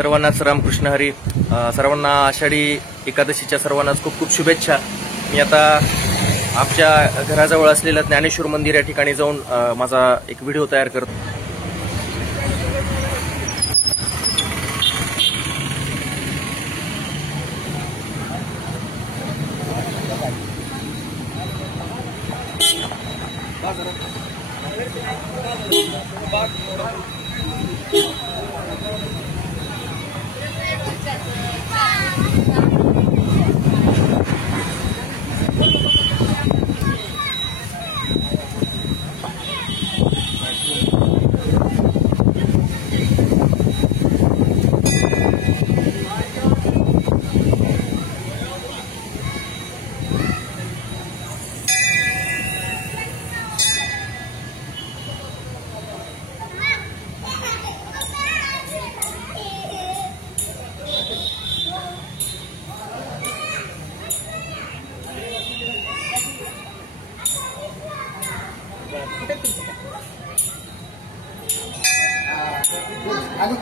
सर्वांनाच रामकृष्ण हरी. सर्वांना आषाढी एकादशीच्या सर्वांनाच खूप खूप शुभेच्छा. मी आता आमच्या घराजवळ असलेलं ज्ञानेश्वर मंदिर या ठिकाणी जाऊन माझा एक व्हिडिओ तयार करतो.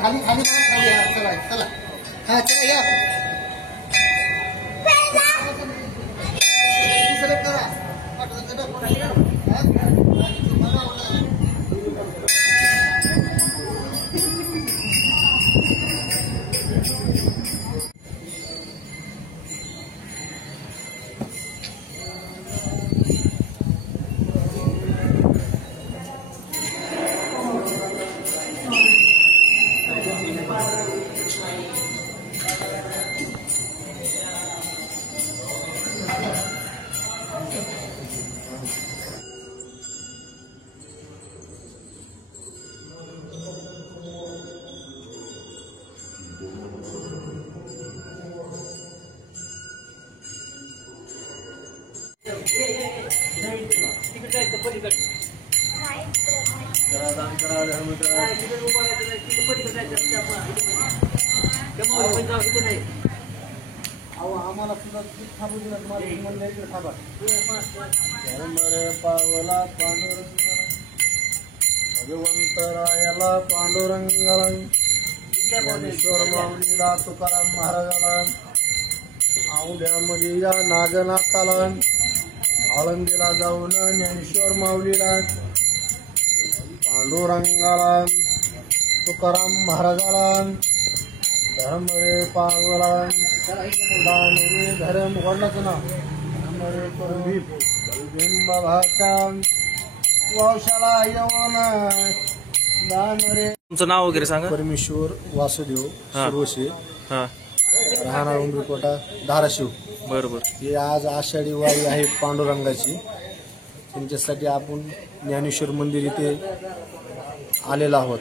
खाली खाली चला चला हा चला या आम्हाला सुद्धा थांबू दिला तुम्हाला पावला भगवंतरायाला पांडुरंगाला ज्ञानेश्वर माऊलीला तुकाराम महाराजाला औंध्यामध्ये या नागनाथाला आळंदीला जाऊन ज्ञानेश्वर माऊलीला पांडुरंगाला तुकाराम महाराजाला धर्मरे पावला दानरे धर्म कोणाचं नाव धर्मरे बिंब भाषा वंशाला यवन दानरे. तुमचं नाव वगैरे सांगा. परमेश्वर वासुदेव सुरवशी, हा, राहणार उमरीकोटा धाराशिव. बरोबर. हे आज आषाढी वारी आहे पांडुरंगाची. त्यांच्यासाठी आपण ज्ञानेश्वर मंदिर इथे आलेलो आहोत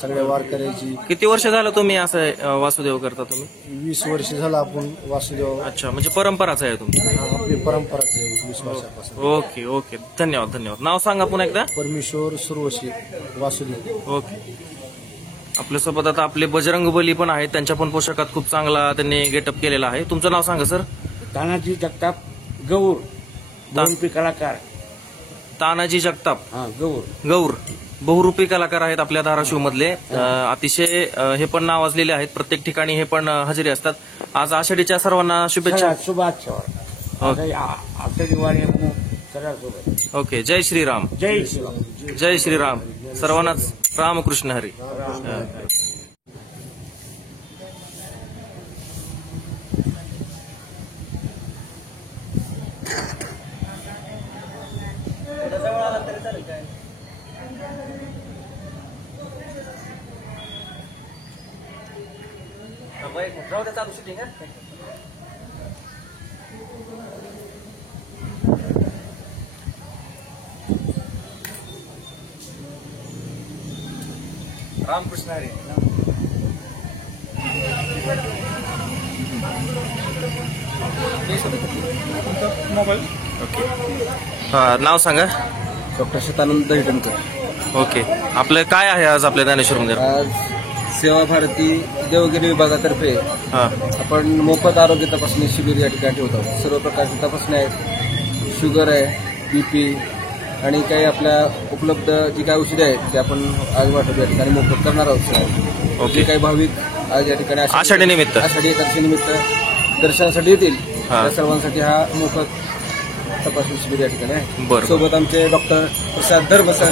सगळ्या वारकऱ्याची. किती वर्ष झालं तुम्ही असं वासुदेव करता तुम्ही? 20 वर्ष झालं आपण वासुदेव. अच्छा, म्हणजे परंपराच आहे तुमची? आपली परंपराच आहे 20 वर्षापासून. ओके ओके, धन्यवाद धन्यवाद. नाव सांगा पुन्हा एकदा. परमेश्वर सुरवशी वासुदेव. ओके. आपल्यासोबत आता आपले बजरंग बली पण आहेत. त्यांच्या पण पोशाखात खूप चांगला त्यांनी गेटअप केलेला आहे. तुमचं नाव सांगा सर. तानाजी जगताप गौर, बहुरूपी कलाकार. तानाजी जगताप गौर बहुरूपी कलाकार आहेत आपल्या धाराशिव मधले. अतिशय हे पण नावाजलेले आहेत. प्रत्येक ठिकाणी हे पण हजेरी असतात. आज आषाढीच्या सर्वांना शुभेच्छा. ओके. जय श्रीराम. जय श्रीराम. जय श्रीराम. सर्वांनाच रामकृष्ण हरी. जाऊ दे, चालू shooting. Ramakrishna Hari. Mobile. Okay. नाव सांगा. डॉक्टर शतानंद दहिटणकर. ओके. आपलं काय आहे आज आपल्या ज्ञानेश्वर मंदिर? आज सेवा भारती देवगिरी विभागातर्फे आपण मोफत आरोग्य तपासणी शिबिर या ठिकाणी ठेवतो. सर्व प्रकारची तपासणी आहेत. शुगर आहे, बीपी आणि काही आपल्या उपलब्ध जी काही औषधे आहेत ते आपण आज वाटप या ठिकाणी मोफत करणार आहोत. ओके. काही भाविक आज या ठिकाणी आषाढी निमित्त. आषाढी एकादशी निमित्त दर्शनासाठी येतील हा. त्या सर्वांसाठी हा मोफत तपासणी शिबिर या ठिकाणी आहे. बरं. सोबत आमचे डॉक्टर प्रसाद धर्मसर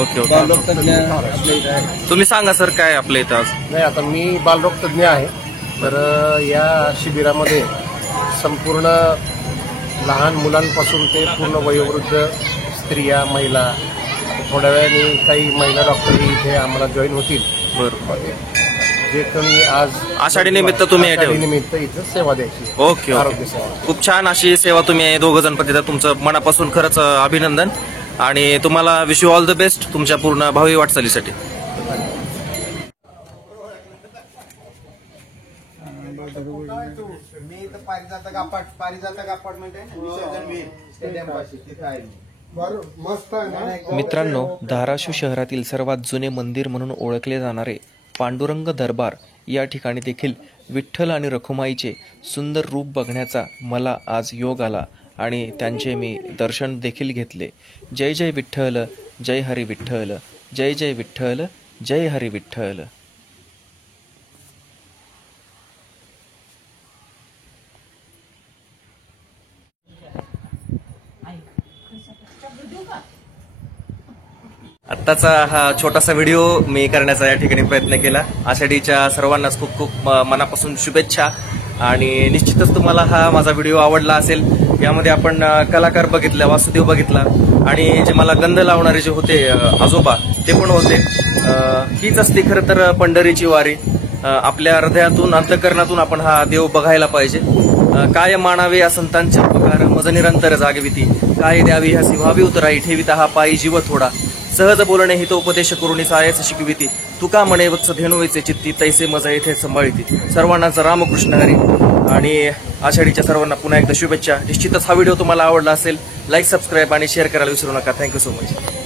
ओके ओके. बालरोग तज्ञ आपल्या इथे आहे. तुम्ही सांगा सर काय आपल्या इथं आज. नाही, आता मी बालरोग तज्ज्ञ आहे. तर या शिबिरामध्ये संपूर्ण लहान मुलांपासून ते पूर्ण वयोवृद्ध स्त्रिया, महिला, थोड्या वेळाने काही महिला डॉक्टरही इथे आम्हाला जॉईन होतील. बरं. जे कोणी आज आषाढी निमित्त तुम्ही हे ठेवलं. निमित्त इथं सेवा द्यायची. ओके आरोग्य ओके. सेवा. खूप छान अशी सेवा तुम्ही दोघं जण करता. तुमचं मनापासून खरंच अभिनंदन आणि तुम्हाला wish you all the best तुमच्या पूर्ण भावी वाटचालीसाठी. मित्रांनो, धाराशिव शहरातील सर्वात जुने मंदिर म्हणून ओळखले जाणारे पांडुरंग दरबार या ठिकाणी देखील विठ्ठल आणि रखुमाईचे सुंदर रूप बघण्याचा मला आज योग आला आणि त्यांचे मी दर्शन देखील घेतले. जय जय विठ्ठल, जय हरी विठ्ठल, जय जय विठ्ठल, जय हरी विठ्ठल. आत्ताचा हा छोटासा व्हिडिओ मी करण्याचा या ठिकाणी प्रयत्न केला. आषाढीच्या सर्वांनाच खूप खूप मनापासून शुभेच्छा आणि निश्चितच तुम्हाला हा माझा व्हिडिओ आवडला असेल. यामध्ये आपण कलाकार बघितला, वासुदेव बघितला आणि जे मला गंध लावणारे जे होते आजोबा ते पण होते. हीच असते खरं तर पंढरीची वारी. आपल्या हृदयातून अंतःकरणातून आपण हा देव बघायला पाहिजे. काय मानावे या संतांचे उपकार, मज निरंतर जागविती, काय द्यावी ह्या सिव्हावी उतराई, ठेविता हा पायी जीव थोडा, सहज बोलणे हित उपदेश करुणी सायच शिकविती, तुका म्हणे वत्स धेनुवेचे चित्ती, तैसे मजा येथे सांभाळिती. सर्वांनाच रामकृष्ण हरी आणि आषाढीच्या सर्वांना पुन्हा एकदा शुभेच्छा. निश्चितच हा व्हिडिओ तुम्हाला आवडला असेल. लाईक, सबस्क्राईब आणि शेअर करायला विसरू नका. Thank you so much.